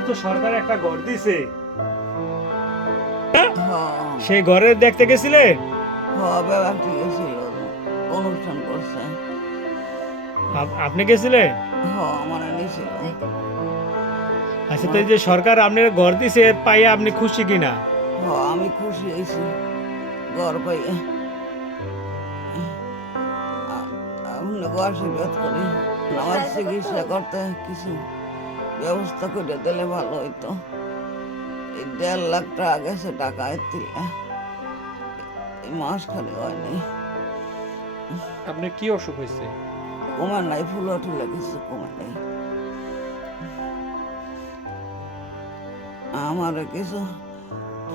আপনার তো সরকার একটা ঘর দিছে। হ্যাঁ? সেই ঘরে দেখতে গেছিলেন হবে ঠিক ছিল অনুষ্ঠান করছে। আপনি গেছিলেন হ্যাঁ আমার নিছিল আচ্ছা তো এই যে সরকার আপনার ঘর দিছে পাইয়ে আপনি খুশি কিনা? হ্যাঁ আমি খুশি হয়েছি। ঘর পাইয়ে। আপনাকে আশীর্বাদ করি। আমার চিকিৎসা করতে কিছু ব্যবস্থা করে দিলে ভালো হইতো। এই দেড় লাখ টাকা গেছে টাকা এর এই মাস খালি হয়নি। আপনার কি অসুখ হয়েছে? কমে নাই ফুলা টুলা কিছু কমে নাই। আমার কিছু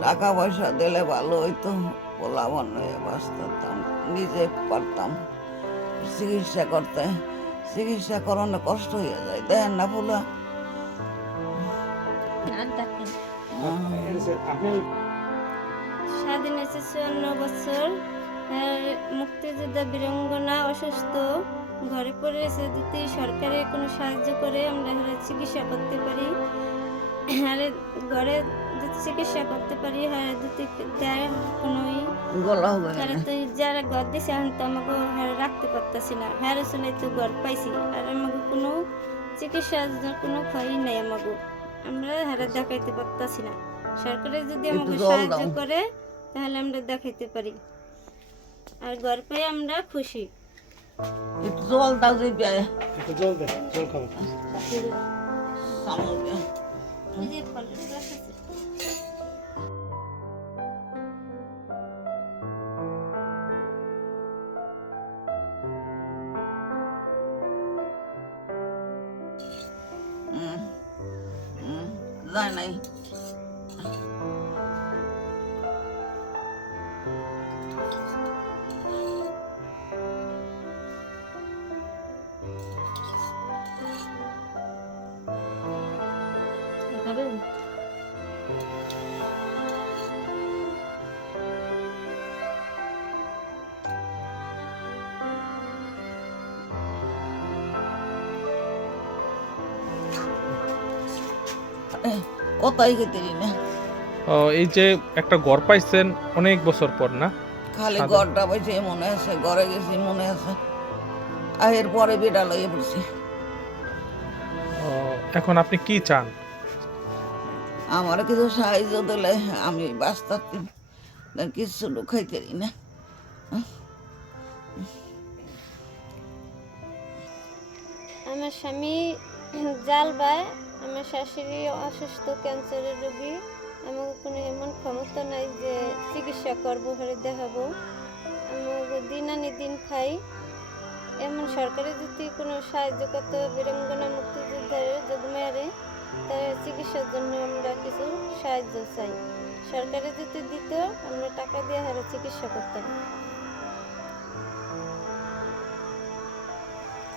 টাকা পয়সা দিলে ভালো হইতো পোলাবন হয়ে বাঁচতাম নিজে পারতাম চিকিৎসা করতে। চিকিৎসা করানো কষ্ট হয়ে যায় দেখেন না ফুলা আপনি স্বাধীন হয়েছে চুয়ান্ন বছর মুক্তিযোদ্ধা বীরঙ্গনা অসুস্থ ঘরে পড়ে রয়েছে যদি সরকারে কোনো সাহায্য করে আমরা চিকিৎসা করতে পারি। আর ঘরে যদি চিকিৎসা করতে পারি আর যদি দেয় কোনোই গলা হবে তো যারা ঘর দিছে এখন তো আমাকে রাখতে পারতেছি না। হ্যাঁ শুনে তো ঘর পাইছি। আর আমাকে কোনো চিকিৎসার কোনো ক্ষয় নাই আমাকে। আমরা হারা দেখাইতে পারতাছি না। সরকারে যদি আমাদের আমাকে সাহায্য করে তাহলে আমরা দেখাইতে পারি। আর ঘর পেয়ে আমরা খুশি। একটু জল দাও যে জল দাও জল খাব। হুম যায় নাই খাবেন কোথায় খেতে না। ও, এই যে একটা ঘর পাইছেন অনেক বছর পর না? খালি ঘরটা পাইছে মনে আছে ঘরে গেছি মনে আছে। আর এরপরে বেটা লইয়ে পড়ছি। ও, এখন আপনি কি চান? আমার কিছু সাহায্য দিলে আমি বাঁচতাম কিছু লুকাইতে পারি না। আমার স্বামী জাল বায় আমার শাশুড়ি অসুস্থ ক্যান্সারের রোগী। আমার কোনো এমন ক্ষমতা নাই যে চিকিৎসা করব ঘরে দেখাবো। আমি দিন আনি দিন খাই। এমন সরকারি যদি কোনো সাহায্য করতে বীরঙ্গনা মুক্তিযোদ্ধারে যোগমায়ারে তার চিকিৎসার জন্য আমরা কিছু সাহায্য চাই। সরকারে যদি দিত আমরা টাকা দিয়ে হারে চিকিৎসা করতাম।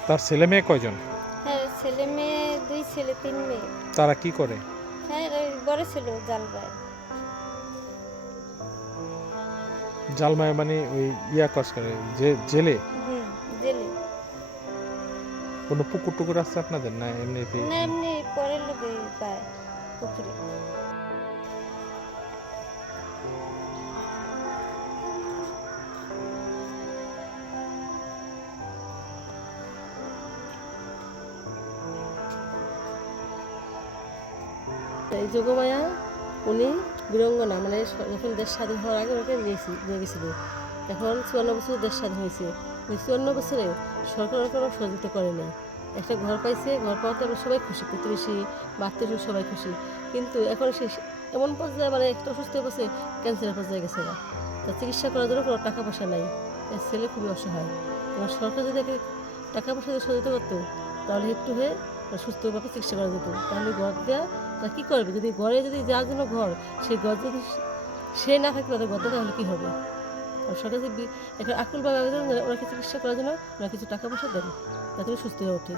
তার ছেলে মেয়ে কয়জন? হ্যাঁ ছেলে মেয়ে ছেলে তিন মেয়ে। তারা কি করে? হ্যাঁ ওই বড় ছিল জাল বায় জালমায় মানে ওই ইয়া কাজ করে যে জেলে? হুম জেলে। কোনো পুকুর টুকুর আছে আপনাদের না এমনি না এমনি পরের লোকে পায় পুকুরে। এই যোগমায়া, উনি বীরঙ্গনা মানে যখন দেশ স্বাধীন হওয়ার আগে নিয়েছি নিয়ে গেছিল। এখন চুয়ান্ন বছর দেশ স্বাধীন হয়েছে। ওই চুয়ান্ন বছরে সরকার কোনো সহযোগিতা করেনি একটা ঘর পাইছে, ঘর পাওয়াতে আমরা সবাই খুশি, প্রতিবেশী, বাড়তে সবাই খুশি। কিন্তু এখন সে এমন পর্যায়ে মানে একটা অসুস্থ হয়ে গেছে ক্যান্সারের পর্যায়ে গেছে না তার চিকিৎসা করার জন্য কোনো টাকা পয়সা নাই। তার ছেলে খুবই অসহায়। এবং সরকার যদি টাকা পয়সা দিয়ে সহযোগিতা করতো, তাহলে একটু হয়ে সুস্থভাবে চিকিৎসা করা যেত। তাহলে ঘর দেওয়া তা কী করবে? যদি ঘরে যদি যার জন্য ঘর সেই ঘর যদি সে না থাকলে তাদের ঘর তাহলে কী হবে? আর সরকার যদি একটা আকুলভাবে আবেদন করে ওনাকে চিকিৎসা করার জন্য ওরা কিছু টাকা পয়সা দেবে যাতে সুস্থ হয়ে ওঠে।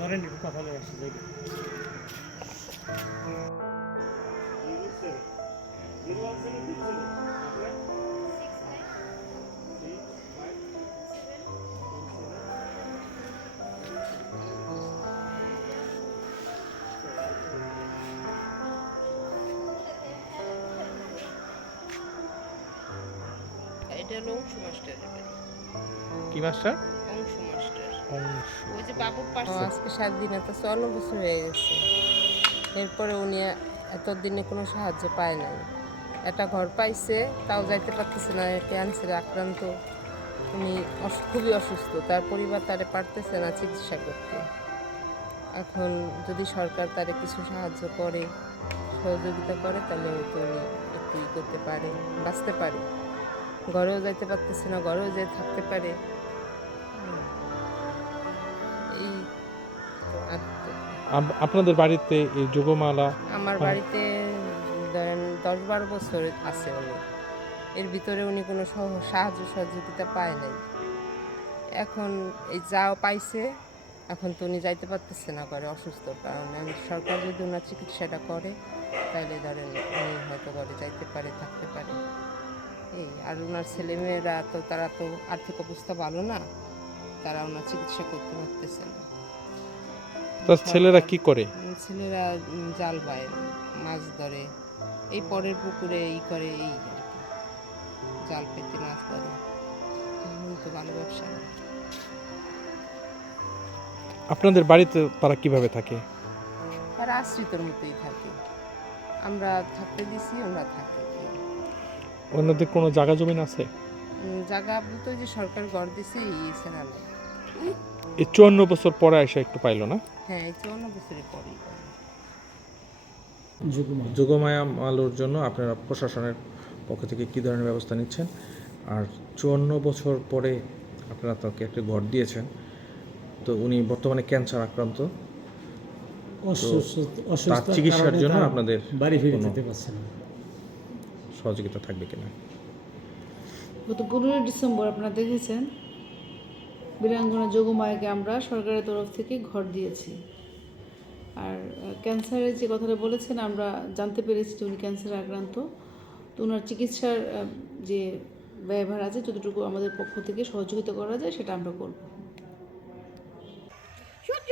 ধরেন একটু কথা বলে আসি যাই এটা হলো অংশু মাস্টারের বাড়ি। কি মাস্টার? অংশু মাস্টার। অংশ। ওই যে বাবু পাশে। আজকে সাত দিন এত চুয়ান্ন বছর হয়ে গেছে। এরপরে উনি এতদিনে কোনো সাহায্য পায় নাই। একটা ঘর পাইছে তাও যাইতে পারতেছে না ক্যান্সারে আক্রান্ত। উনি অসু- খুবই অসুস্থ তার পরিবার তারে পারতেছে না চিকিৎসা করতে। এখন যদি সরকার তারে কিছু সাহায্য করে সহযোগিতা করে তাহলে হয়তো উনি একটু ই করতে পারে বাঁচতে পারে। ঘরেও যাইতে পারতেছে না ঘরেও যেয়ে থাকতে পারে। এই তো আর তো। আপ- আপনাদের বাড়িতে এই যোগমালা? আমার হ্যাঁ। বাড়িতে ধরেন দশ বারো বছর আছে উনি। এর ভিতরে উনি কোনো সহ- সাহায্য সহযোগিতা পায় নাই। এখন এই যাও পাইছে এখন তো উনি যাইতে পারতেছে না করে অসুস্থ। কারণে আমি সরকার যদি ওনার চিকিৎসাটা করে তাহলে ধরেন উনি হয়তো ঘরে যাইতে পারে থাকতে পারে। এই আর ওনার ছেলেমেয়েরা তো তারা তো আর্থিক অবস্থা ভালো না তারা ওনার চিকিৎসা করতে পারতেছে না। তার ছেলেরা কি করে? ছেলেরা জাল বায় মাছ ধরে এই পরের পুকুরে এই করে এই জাল পেতে মাছ ধরে। তো ভালো ব্যবসা আপনাদের বাড়িতে তারা কীভাবে থাকে? তারা আশ্রিতর মতোই থাকে। আমরা থাকতে দিছি ওরা থাকে অন্যদের কোনো জায়গা জমিন আছে? জায়গা বলতে যে সরকার গড় দিছে এই ছাড়া এই চুয়ান্ন বছর পরে এসে একটু পাইলো না? হ্যাঁ এই চুয়ান্ন বছরের পরেই। যোগমায়া জন্য আপনারা প্রশাসনের পক্ষ থেকে কী ধরনের ব্যবস্থা নিচ্ছেন? আর চুয়ান্ন বছর পরে আপনারা তাকে একটা ঘর দিয়েছেন তো উনি বর্তমানে ক্যান্সার আক্রান্ত। অসুস্থ তার চিকিৎসার জন্য আপনাদের বাড়ি ফিরে যেতে পারছে না। সহযোগিতা থাকবে কিনা? গত পনেরোই ডিসেম্বর আপনারা দেখেছেন বীরাঙ্গনা যোগমায়াকে আমরা সরকারের তরফ থেকে ঘর দিয়েছি। আর ক্যান্সারের যে কথাটা বলেছেন আমরা জানতে পেরেছি যে উনি ক্যান্সারে আক্রান্ত। তো ওনার চিকিৎসার যে ব্যয়ভার আছে যতটুকু আমাদের পক্ষ থেকে সহযোগিতা করা যায় সেটা আমরা করব। সূর্য!